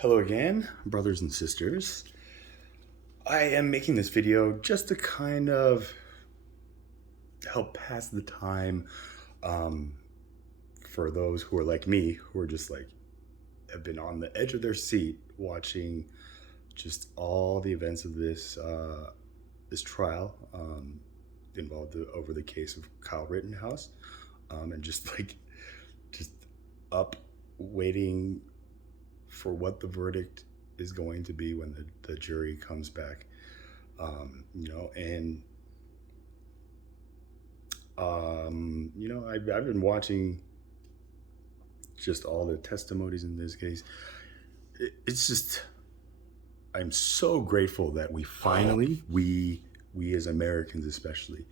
Hello again, brothers and sisters. I am making this video just to kind of help pass the time um, for those who are like me, who are just like, have been on the edge of their seat watching just all the events of this trial involved over the case of Kyle Rittenhouse, and just just up waiting for what the verdict is going to be when the jury comes back. And I've been watching just all the testimonies in this case. It's just, I'm so grateful that we finally, we as Americans especially,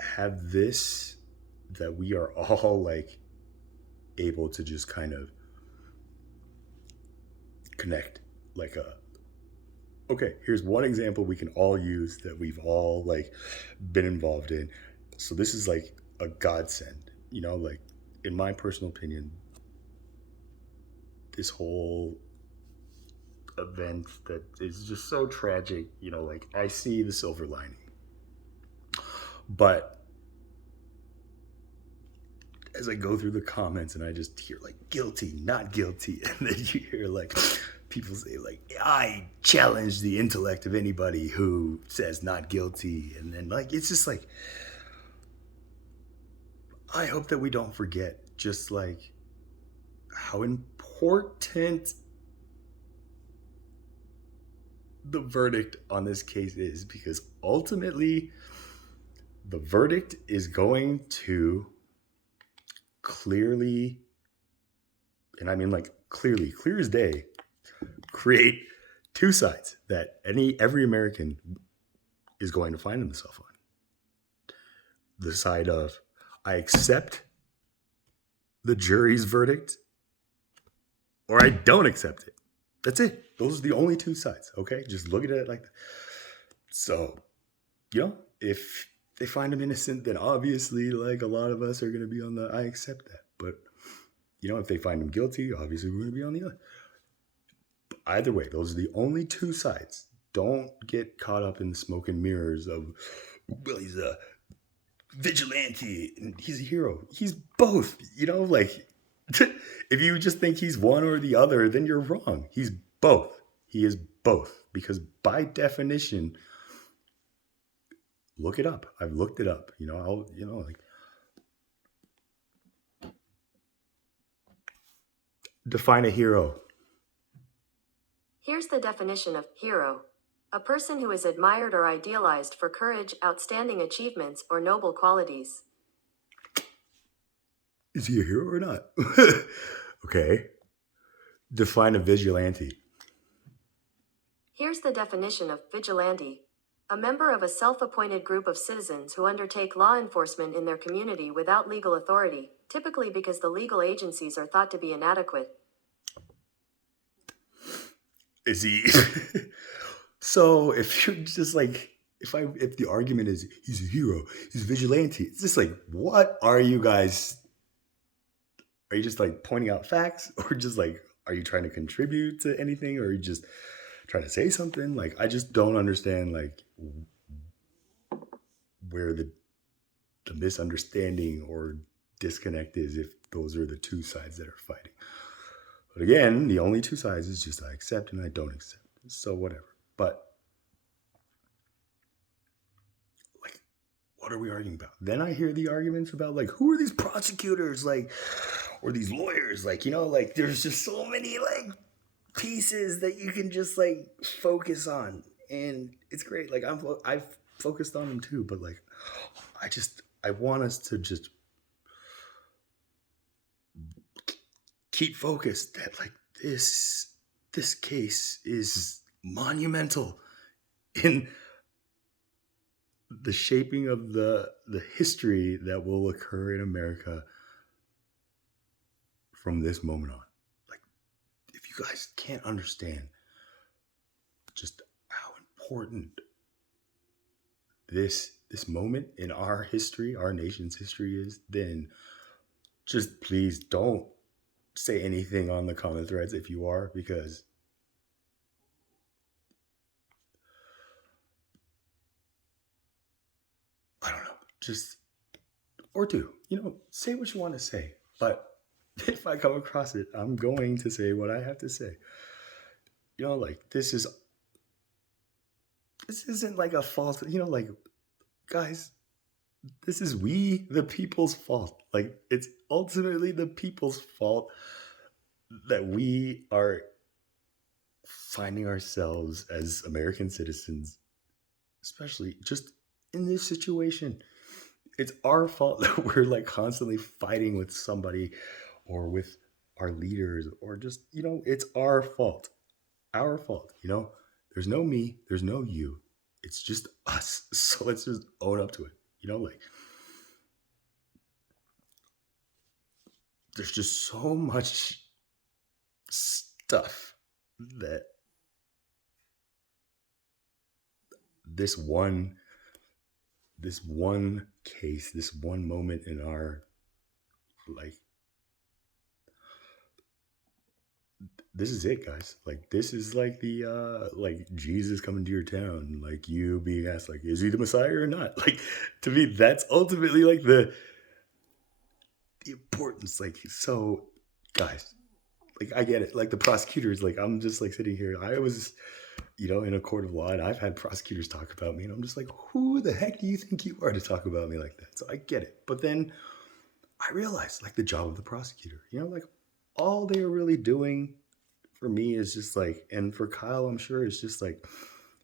have this, that we are all like able to just kind of connect like a, okay, here's one example we can all use that we've all like been involved in. So this is like a godsend, like in my personal opinion, this whole event that is just so tragic, like I see the silver lining. But as I go through the comments and I just hear like guilty, not guilty, and then you hear like people say like, I challenge the intellect of anybody who says not guilty, and then like it's just like, I hope that we don't forget just like how important the verdict on this case is, because ultimately the verdict is going to clearly, and I mean like clearly, clear as day, create two sides that every American is going to find himself on. The side of, I accept the jury's verdict, or I don't accept it. That's it. Those are the only two sides. Okay, just look at it like that. So, if they find him innocent, then obviously like a lot of us are going to be on the I accept that. But if they find him guilty, obviously we're going to be on the other. Either way, those are the only two sides. Don't get caught up in the smoke and mirrors of, well, he's a vigilante and he's a hero. He's both, like if you just think he's one or the other, then you're wrong. He's both. He is both, because by definition, look it up. I've looked it up. Define a hero. Here's the definition of hero: a person who is admired or idealized for courage, outstanding achievements, or noble qualities. Is he a hero or not? Okay. Define a vigilante. Here's the definition of vigilante: a member of a self-appointed group of citizens who undertake law enforcement in their community without legal authority, typically because the legal agencies are thought to be inadequate. Is he? So if you're just like, if the argument is he's a hero, he's a vigilante, it's just like, what are you guys? Are you just like pointing out facts, or just like, are you trying to contribute to anything, or are you just trying to say something? Like, I just don't understand like where the misunderstanding or disconnect is, if those are the two sides that are fighting. But again, the only two sides is just I accept and I don't accept. So whatever. But like, what are we arguing about? Then I hear the arguments about like, who are these prosecutors, like, or these lawyers, like, like there's just so many like pieces that you can just like focus on, and it's great. Like I've focused on them too, but like I want us to just keep focused that like this case is monumental in the shaping of the history that will occur in America from this moment on. Like, if you guys can't understand just how important this moment in our history, our nation's history is, then just please don't say anything on the comment threads if you are, because I don't know, just, or do, say what you want to say. But if I come across it, I'm going to say what I have to say. Like, this isn't like a false, like, guys, this is we the people's fault. Like, it's ultimately the people's fault that we are finding ourselves as American citizens, especially just in this situation. It's our fault that we're like constantly fighting with somebody or with our leaders, or just, it's our fault. Our fault, There's no me, there's no you. It's just us. So let's just own up to it. Like, there's just so much stuff that this one case, this one moment in our, like, this is it, guys. Like, this is like the like Jesus coming to your town, like you being asked, like, is he the Messiah or not? Like, to me, that's ultimately like the importance. Like, so, guys, like, I get it. Like, the prosecutors, like, I'm just like sitting here. I was, in a court of law, and I've had prosecutors talk about me, and I'm just like, who the heck do you think you are to talk about me like that? So I get it. But then I realized, like, the job of the prosecutor, like, all they are really doing for me is just like, and for Kyle, I'm sure, it's just like,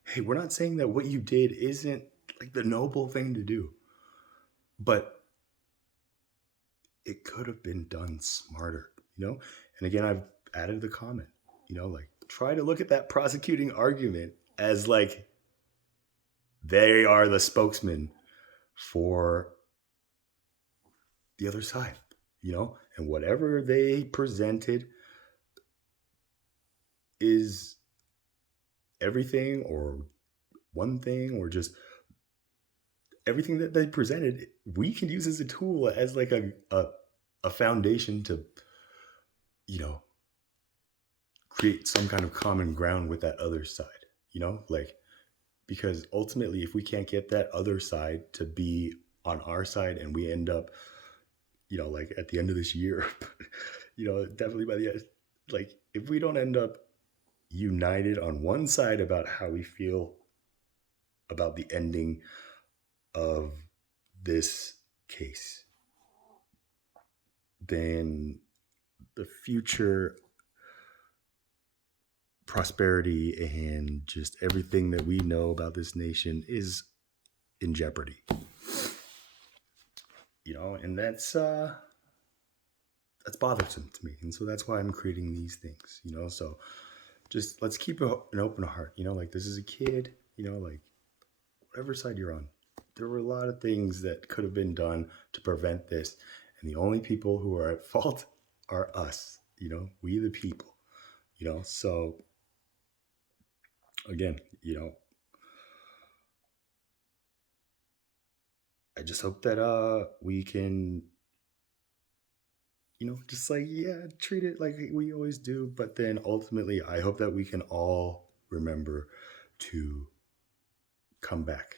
hey, we're not saying that what you did isn't like the noble thing to do, but it could have been done smarter, And again, I've added the comment, like, try to look at that prosecuting argument as like they are the spokesman for the other side, and whatever they presented is everything or one thing, or just everything that they presented, we can use as a tool, as like a foundation to, create some kind of common ground with that other side, like, because ultimately, if we can't get that other side to be on our side, and we end up, like, at the end of this year, definitely by the end, like, if we don't end up united on one side about how we feel about the ending of this case, then the future prosperity and just everything that we know about this nation is in jeopardy. And that's bothersome to me. And so that's why I'm creating these things, so just let's keep an open heart, like, this is a kid, like, whatever side you're on, there were a lot of things that could have been done to prevent this. And the only people who are at fault are us, we the people, so again, I just hope that we can, just like, yeah, treat it like we always do. But then ultimately, I hope that we can all remember to come back,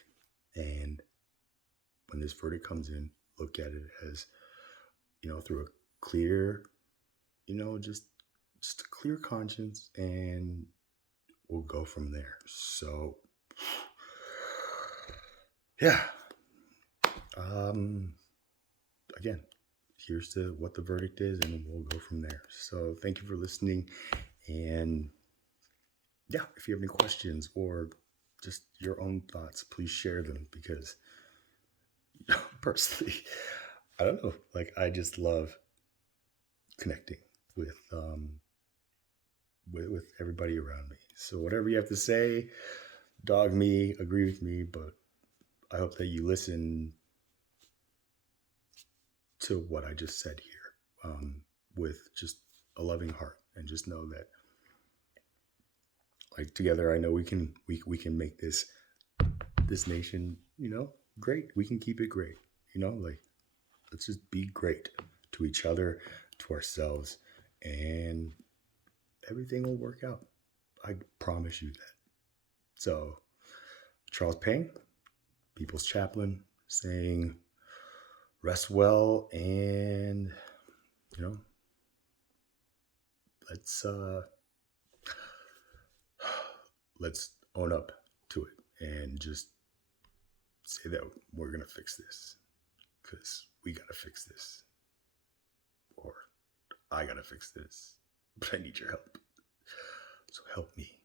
and when this verdict comes in, look at it as, through a clear, just a clear conscience, and we'll go from there. So, yeah. Again, here's to what the verdict is, and we'll go from there. So thank you for listening. And yeah, if you have any questions or just your own thoughts, please share them, because personally, I don't know, like, I just love connecting with everybody around me. So whatever you have to say, dog me, agree with me, but I hope that you listen to what I just said here, with just a loving heart, and just know that, like, together, I know we can make this nation, great. We can keep it great, like, let's just be great to each other, to ourselves, and everything will work out. I promise you that. So, Charles Payne, People's Chaplain, saying, rest well, and, let's let's own up to it and just say that we're gonna fix this, because we gotta fix this, or I gotta fix this, but I need your help. So help me.